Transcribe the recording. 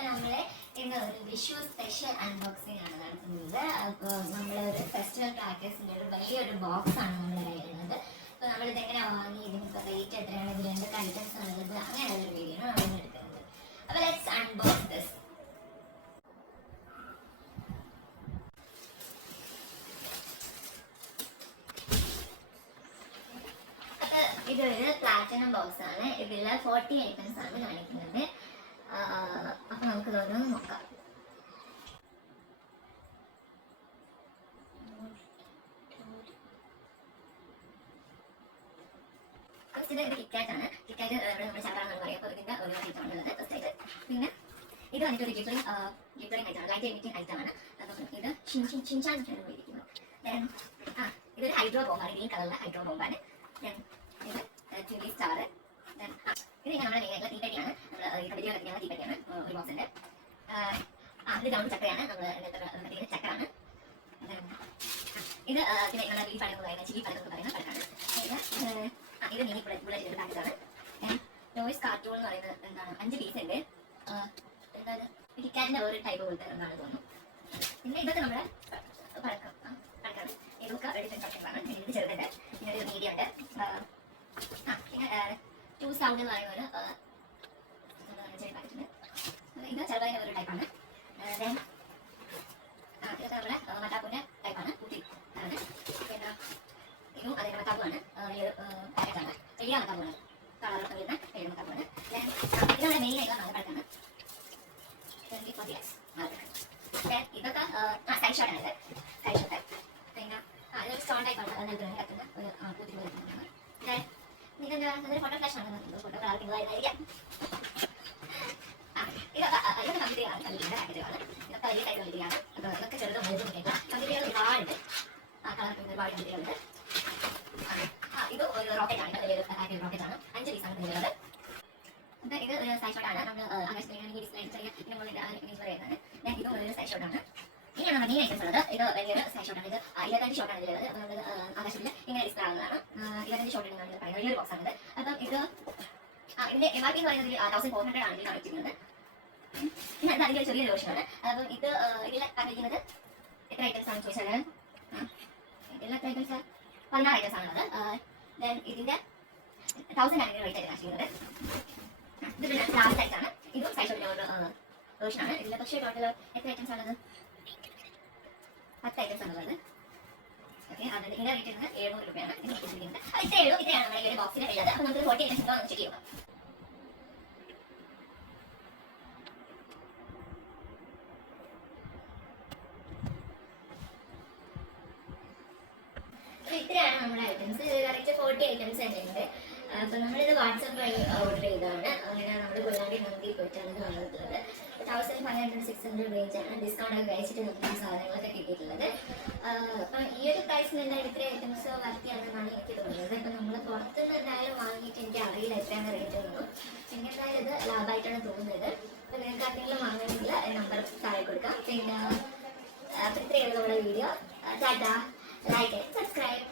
അപ്പോൾ നമ്മൾ ഇന്ന് ഒരു വിഷു സ്പെഷ്യൽ അൺബോക്സിംഗ് ആണ് നടത്തുന്നത്. അപ്പോൾ നമ്മളൊരു ഫെസ്റ്റിവൽ ക്രാക്കേഴ്സിൻ്റെ ഒരു വലിയൊരു ബോക്സ് ആണ് നമ്മൾ കഴിയുന്നത്. അപ്പോൾ നമ്മളിത് എങ്ങനെ വാങ്ങി, ഇതിനിപ്പോൾ റേറ്റ് എത്രയാണ്, ഇതിൽ എന്തൊക്കെ ഐറ്റംസ് ഉള്ളത്, അങ്ങനെയുള്ളൊരു വീഡിയോ ആണ് നമ്മൾ എടുക്കുന്നത്. അപ്പോൾ ലെറ്റ്സ് അൺബോക്സ് ദിസ്. ഇതൊരു പ്ലാറ്റിനം ബോക്സ് ആണ്. ഇതിൽ 40 ഐറ്റംസ് ആണ് കാണിക്കുന്നത്. അപ്പൊ നമുക്ക് ഇതൊന്ന് നോക്കാം. ഇത് കിറ്റ്കാറ്റ് ആണ്. കിറ്റ്കാറ്റ് നമ്മുടെ ചാറാണെന്ന് പറയാം. അപ്പോൾ ഇതിന്റെ ഒരു ഐറ്റം ഉള്ളത് ഫസ്റ്റ് ആയിട്ട്. പിന്നെ ഇത് വന്നിട്ട് ഒരു ഗ്ലിറ്ററിംഗ് ഐറ്റം ആണ്, ലൈറ്റ് എമിറ്റിംഗ് ഐറ്റം ആണ്. അപ്പം ഇത് ഷിൻചാൻ ഇരിക്കുന്നു. ഇതൊരു ഹൈഡ്രോ ബോംബാണ്, ഗ്രീൻ കളറിലെ ഹൈഡ്രോ ബോംബാണ്. ഇത് ചില്ലി സ്റ്റാർ. ഇത് നമ്മുടെ മെയിൻ ആയിട്ടുള്ള തീപ്പെട്ടിയാണ്. നമ്മൾ കത്തിരിക്കുന്ന തീപ്പെട്ടിയാണ് ഒരു ബോക്സിന്റെ. ഇത് ഗ്രൗണ്ട് ചക്കരയാണ്, നമ്മൾ കത്തിരിക്കുന്ന ചക്കറാണ്. ഇത് പിന്നെ നമ്മുടെ ബീഫ് പഴം എന്ന് പറയുന്നത്, ചില്ലി പഴം എന്ന് പറയുന്ന പഴക്കാണ്. ഇത് മിനി ബുള്ളറ്റ് പാക്കറ്റാണ്. നോയ്സ് കാർട്ടൂൺ എന്ന് പറയുന്നത് എന്താണ്, 5 പീസ് ഉണ്ട്. എന്താണ് കിറ്റ്കാറ്റിന്റെ ഒരു ടൈപ്പ് പോലത്തെ എന്നാണ് തോന്നുന്നു. പിന്നെ ഇതൊക്കെ നമ്മുടെ പഴക്കാണ്. ഇതൊക്കെ ഡിഫറെന്റ് പഴക്കങ്ങളാണ്. ഇത് ചെറുതുണ്ട്, പിന്നെ ഒരു മീഡിയം ഉണ്ട്. പിന്നെ 2 സൗണ്ട് എന്ന് പറയുന്ന ഒരു ചെറിയ പാക്കറ്റുണ്ട്. ഇത് ചെറുതായ ഒരു ടൈപ്പാണ്. ഇതൊക്കെ നമ്മുടെ മത്താപ്പൂവിന്റെ ടൈപ്പാണ്, കുത്തി ആണ്. പിന്നെ ഇതും അതിന്റെ മത്താപ്പുമാണ്. ഈ ഒരു പാക്കറ്റാണ്, വലിയ മത്താപ്പൂവാണ്, കളറൊക്കെ വരുന്ന വലിയ മത്താപ്പൂവാണ്. ഇത് നമ്മുടെ മെയിൻ ആയിട്ടുള്ള പഴക്കാണ്. ഇതൊക്കെ സൈഡ് ഷോട്ടാണ്. ഇത് സൈഡ് ഷോട്ട്. പിന്നെ ഇതൊരു സ്റ്റോൺ ടൈപ്പാണ്, കത്തുന്ന ഒരു കുത്തി പോലെയാണ്. ഇതൊരു ഫോട്ടോ ഫ്ലാഷ് ആണ്, ഫോട്ടോ കളർ നിങ്ങളായിരിക്കാം. ഇതൊക്കെ കമ്പ്യൂട്ടറാണ്, കമ്പ്യൂട്ടറിന്റെ പാക്കറ്റുകളാണ്. ഇതൊക്കെ വലിയ ടൈപ്പ് കമ്പ്യൂട്ടറാണ്. അപ്പോൾ ഇതൊക്കെ ചെറുതും വലുതും കമ്പ്യൂട്ടറുകൾ ഒരുപാടുണ്ട്. കളർ ഒരുപാട് കമ്പ്യൂട്ടറുകളുണ്ട്. ഇത് ഒരു റോക്കറ്റാണ്, വലിയൊരു പാക്കറ്റ് റോക്കറ്റാണ്. 5 പീസാണ് ഇതിലുള്ളത്. ഇത് ഒരു സൈഡ് ഷോട്ടാണ്. നമ്മൾ ആകാശത്തിലേക്ക് ഡിസ്പ്ലേ ചെറിയ പറയുന്നതാണ്. ഇതും ഒരു സൈഡ് ഷോട്ടാണ്. ഇനിയാണ് നമ്മുടെ മെയിൻ ഐറ്റംസ് ഉള്ളത്. ഇത് വലിയൊരു സൈഡ് ഷോട്ടാണ്. ഇത് 25 ഷോട്ടാണ് ഇതിലുള്ളത്. അപ്പോൾ നമ്മൾ ആകാശത്തിൽ ഇങ്ങനെ ഡിസ്പ്ലേ ആകുന്നതാണ്. 25 ഷോട്ട് എന്നാണ് പറയുന്നത്. വലിയൊരു ബോക്സ് ആണ് ഇത്. അപ്പം ഇത് ഇതിന്റെ MRP എന്ന് പറയുന്നത് 1400 ആണ് ഇതിൽ കാണിക്കുന്നത്. പിന്നെ അത് അതിൻ്റെ ചെറിയൊരു വേർഷനാണ്. അപ്പം ഇത് ഇതിൽ കാണിക്കുന്നത് എത്ര ഐറ്റംസ് ആണെന്ന് ചോദിച്ചാൽ ഇതിൽ എത്ര ഐറ്റംസ്, 16 ഐറ്റംസ് ആണുള്ളത്. ഇതിന്റെ 1000 ആണ് റേറ്റ് ആയിട്ട് കാണിക്കുന്നത്. ഇത് പിന്നെ ലാസ്റ്റ് ആയിട്ടാണ്. ഇതും സൈഡ് ഷോട്ടിന്റെ ഒരു വേർഷനാണ്. ഇതിൽ പക്ഷേ ടോട്ടൽ എത്ര ഐറ്റംസ് ആണത്, 10 ഐറ്റംസ് ആണുള്ളത്. ഓക്കെ, അതിന്റെ ഇതിന്റെ റേറ്റ് വരുന്നത് 700 രൂപയാണ്. ഇത്രയാണ് നമ്മുടെ ഈ ഒരു ബോക്സിൽ ഉള്ളത്. അപ്പോൾ നമുക്ക് 40 ഐറ്റംസ് ഉണ്ടോ എന്ന് ചെക്ക് ചെയ്യാം. ഇത്രയാണ് നമ്മുടെ ഐറ്റംസ്. ഇത് കറക്റ്റ് 40 ഐറ്റംസ് തന്നെ ഉണ്ട്. അപ്പോൾ നമ്മളിത് വാട്സാപ്പ് വഴി ഓർഡർ ചെയ്തതാണ്. അങ്ങനെ നമ്മൾ കൊല്ലാണ്ടി നന്ദി പോയിട്ടാണ് ഇത് വന്നിട്ടുള്ളത്. 1500-600 റേഞ്ചാണ്. ഡിസ്കൗണ്ട് ഒക്കെ കഴിച്ചിട്ട് നമുക്ക് സാധനങ്ങളൊക്കെ കിട്ടിയിട്ടുള്ളത്. അപ്പം ഈ ഒരു പ്രൈസിന് ഇത്രയും ഐറ്റംസ് വർത്തിയാണെന്നാണ് എനിക്ക് തോന്നുന്നത്. ഇപ്പം നമ്മൾ പുറത്തുനിന്ന് എന്തായാലും വാങ്ങിയിട്ട് എനിക്ക് അറിയില്ല എത്രയാണ് റേറ്റ് ഒന്നും. പിന്നെ എന്തായാലും ഇത് ലാഭമായിട്ടാണ് തോന്നുന്നത്. അപ്പോൾ നിങ്ങൾക്ക് ആർക്കെങ്കിലും വാങ്ങണമെങ്കിൽ നമ്പർ താഴെ കൊടുക്കാം. പിന്നെ അപ്പോൾ ഇത്രയാണ് നമ്മുടെ video. Tata, like and subscribe.